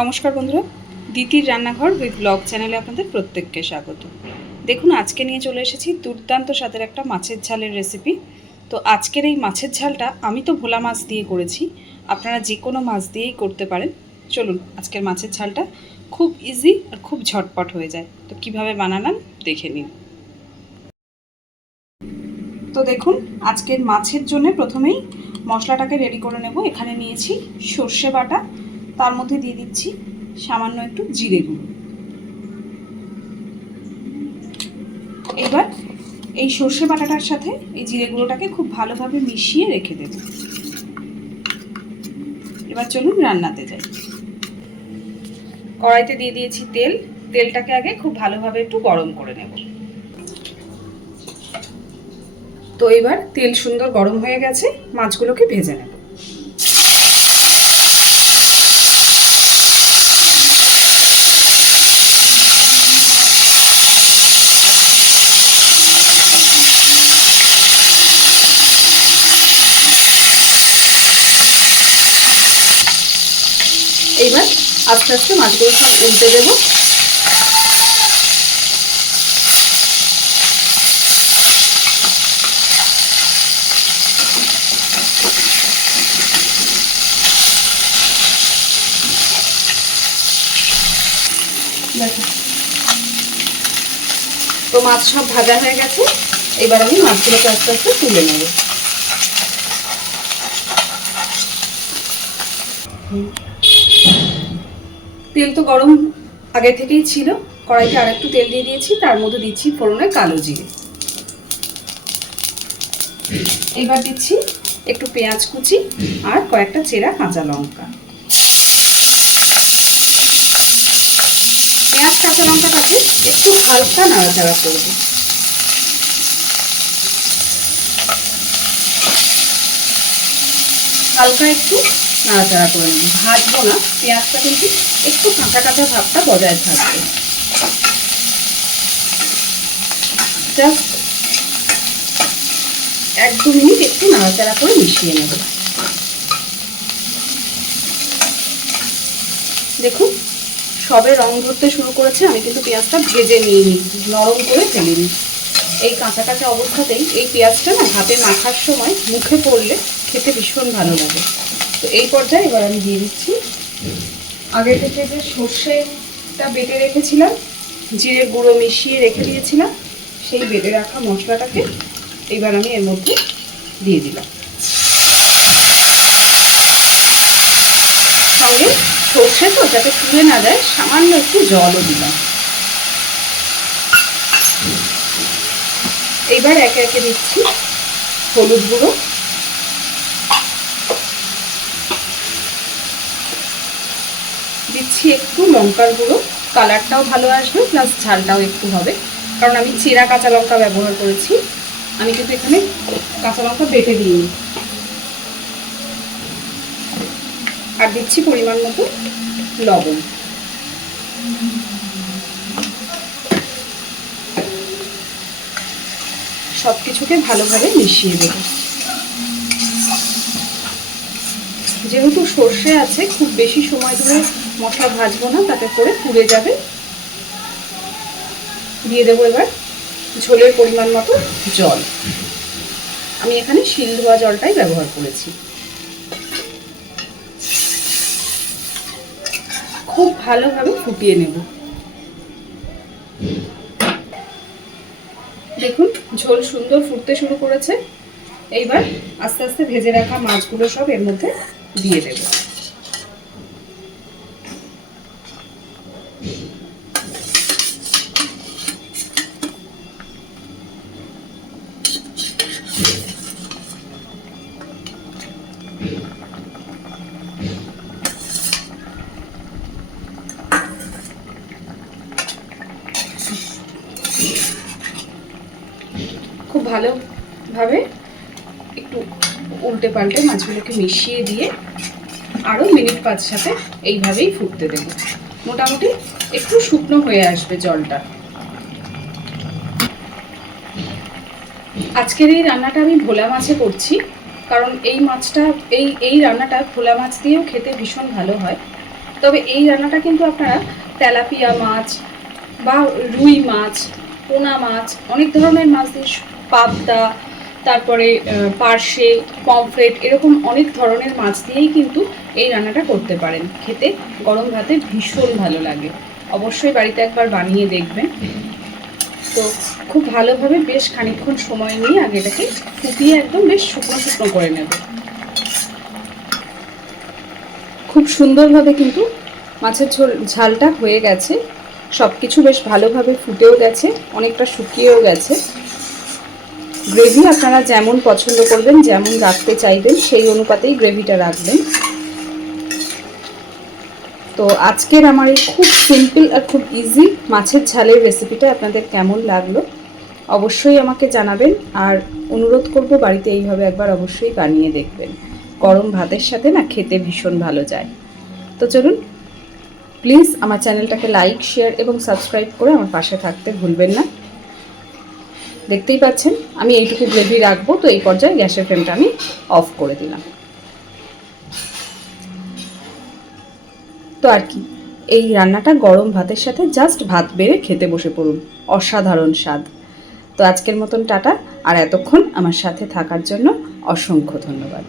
নমস্কার বন্ধুরা, দিতির রান্নাঘর উইথ ব্লগ চ্যানেলে আপনাদের প্রত্যেককে স্বাগত। দেখুন, আজকে নিয়ে চলে এসেছি দুর্দান্ত স্বাদের একটা মাছের ঝালের রেসিপি। তো আজকের এই মাছের ঝালটা আমি তো ভোলা মাছ দিয়ে করেছি, আপনারা যে কোনো মাছ দিয়েই করতে পারেন। চলুন, আজকের মাছের ঝালটা খুব ইজি আর খুব ঝটপট হয়ে যায়। তো কিভাবে বানালাম দেখে নিন। তো দেখুন, আজকের মাছের জন্য প্রথমেই মশলাটাকে রেডি করে নেব। এখানে নিয়েছি সর্ষে বাটা, তার মধ্যে দিয়ে দিচ্ছি সামান্য একটু জিরে গুঁড়ো। এবার এই সর্ষে বাটাটার সাথে এই জিরে গুঁড়োটাকে খুব ভালোভাবে মিশিয়ে রেখে দেব। এবার চলুন রান্নাতে যাই। কড়াইতে দিয়ে দিয়েছি তেল। তেলটাকে আগে খুব ভালোভাবে একটু গরম করে নেব। তো এবার তেল সুন্দর গরম হয়ে গেছে, মাছগুলোকে ভেজে নেব। এইবার আস্তে আস্তে মাছগুলো সব উল্টে দেব। তো মাছ সব ভাজা হয়ে গেছে, এবার আমি মাছগুলোকে আস্তে আস্তে তুলে নেব। তেল তো গরম আগে থেকেই ছিল, কড়াইতে আর একটু তেল দিয়ে দিয়েছি, তার মধ্যে দিচ্ছি ফোড়নে কালো জিরে। এবার দিচ্ছি একটু পেঁয়াজ কুচি আর কয়েকটা চেরা কাঁচা লঙ্কা। পেঁয়াজ কাঁচা লঙ্কাটাকে একটু হালকা নাড়াচাড়া করব। হালকা একটু নাড়াচাড়া করে নেব, ভাজবো না। পেঁয়াজটা কিন্তু একটু কাঁচা কাঁচা ভাবটা বজায় থাকবে। জাস্ট 1-2 মিনিট একটু নাড়াচাড়া করে মিশিয়ে নেব। দেখুন, সবে রং ধরতে শুরু করেছে। আমি কিন্তু পেঁয়াজটা ভেজে নিইনি, নরম করে ফেলিনি। এই কাঁচা কাঁচা অবস্থাতেই এই পেঁয়াজটা না ভাতে মাখার সময় মুখে পড়লে খেতে ভীষণ ভালো লাগে। তো এই পর্যায়ে এবার আমি দিয়ে দিচ্ছি আগে থেকে যে সর্ষেটা বেটে রেখেছিলাম, জিরে গুঁড়ো মিশিয়ে রেখে দিয়েছিলাম, সেই বেটে রাখা মশলাটাকে এবার আমি এর মধ্যে দিয়ে দিলাম। সঙ্গে সর্ষে তো যাতে পুড়ে না যায়, সামান্য একটু জলও দিলাম। এইবার একে একে দিচ্ছি হলুদ গুঁড়ো, দিচ্ছি একটু লঙ্কার গুঁড়ো। কালারটাও ভালো আসবে, প্লাস ঝালটাও একটু হবে, কারণ আমি চেরা কাঁচা লঙ্কা ব্যবহার করেছি। আমি কিন্তু এখানে কাঁচা লঙ্কা বেটে দিইনি। আর দিচ্ছি পরিমাণ মতো লবণ। সব কিছুকে ভালোভাবে মিশিয়ে দেব। যেহেতু সর্ষে আছে, খুব বেশি সময় ধরে মশলা ভাজবো না, তাতে করে পুড়ে যাবে। দিয়ে দেবো এবার ঝোলের পরিমাণ মতো জল। আমি এখানে শিল ধোয়া জলটাই ব্যবহার করেছি। খুব ভালোভাবে ফুটিয়ে নেব। দেখুন, ঝোল সুন্দর ফুটতে শুরু করেছে। এইবার আস্তে আস্তে ভেজে রাখা মাছগুলো সব এর মধ্যে দিয়ে দেব। খুব ভালোভাবে একটু উল্টে পাল্টে মাছগুলোকে মিশিয়ে দিয়ে আরও মিনিট 5 এইভাবেই ফুটতে দেব। মোটামুটি একটু শুকনো হয়ে আসবে জলটা। আজকের এই রান্নাটা আমি ভোলা মাছে করছি, কারণ এই মাছটা এই রান্নাটা ভোলা মাছ দিয়েও খেতে ভীষণ ভালো হয়। তবে এই রান্নাটা কিন্তু আপনারা তেলাপিয়া মাছ বা রুই মাছ, পোনা মাছ, অনেক ধরনের মাছ দিয়ে, পাবদা, তারপরে পার্শে, পমফ্রেট, এরকম অনেক ধরনের মাছ দিয়েই কিন্তু এই রান্নাটা করতে পারেন। খেতে গরম ভাতে ভীষণ ভালো লাগে। অবশ্যই বাড়িতে একবার বানিয়ে দেখবেন। তো খুব ভালোভাবে বেশ খানিকক্ষণ সময় নিয়ে আগে এটাকে ফুটিয়ে একদম বেশ শুকনো শুকনো করে নেব। খুব সুন্দরভাবে কিন্তু মাছের ঝালটা হয়ে গেছে, সব কিছু বেশ ভালোভাবে ফুটেও গেছে, অনেকটা শুকিয়েও গেছে। গ্রেভি আপনারা যেমন পছন্দ করবেন, যেমন রাখতে চাইবেন, সেই অনুপাতেই গ্রেভিটা রাখবেন। তো আজকের আমার এই খুব সিম্পল আর খুব ইজি মাছের ঝালের রেসিপিটা আপনাদের কেমন লাগলো অবশ্যই আমাকে জানাবেন। আর অনুরোধ করব বাড়িতে এইভাবে একবার অবশ্যই বানিয়ে দেখবেন। গরম ভাতের সাথে না খেতে ভীষণ ভালো যায়। তো চলুন, প্লিজ আমার চ্যানেলটাকে লাইক, শেয়ার এবং সাবস্ক্রাইব করে আমার পাশে থাকতে ভুলবেন না। দেখতেই পাচ্ছেন আমি এইটুকু গ্রেভি রাখবো, তো এই পর্যায়ে গ্যাসের ফ্লেমটা আমি অফ করে দিলাম। তো আর কি, এই রান্নাটা গরম ভাতের সাথে জাস্ট ভাত বেড়ে খেতে বসে পড়ুন, অসাধারণ স্বাদ। তো আজকের মতন টাটা, আর এতক্ষণ আমার সাথে থাকার জন্য অসংখ্য ধন্যবাদ।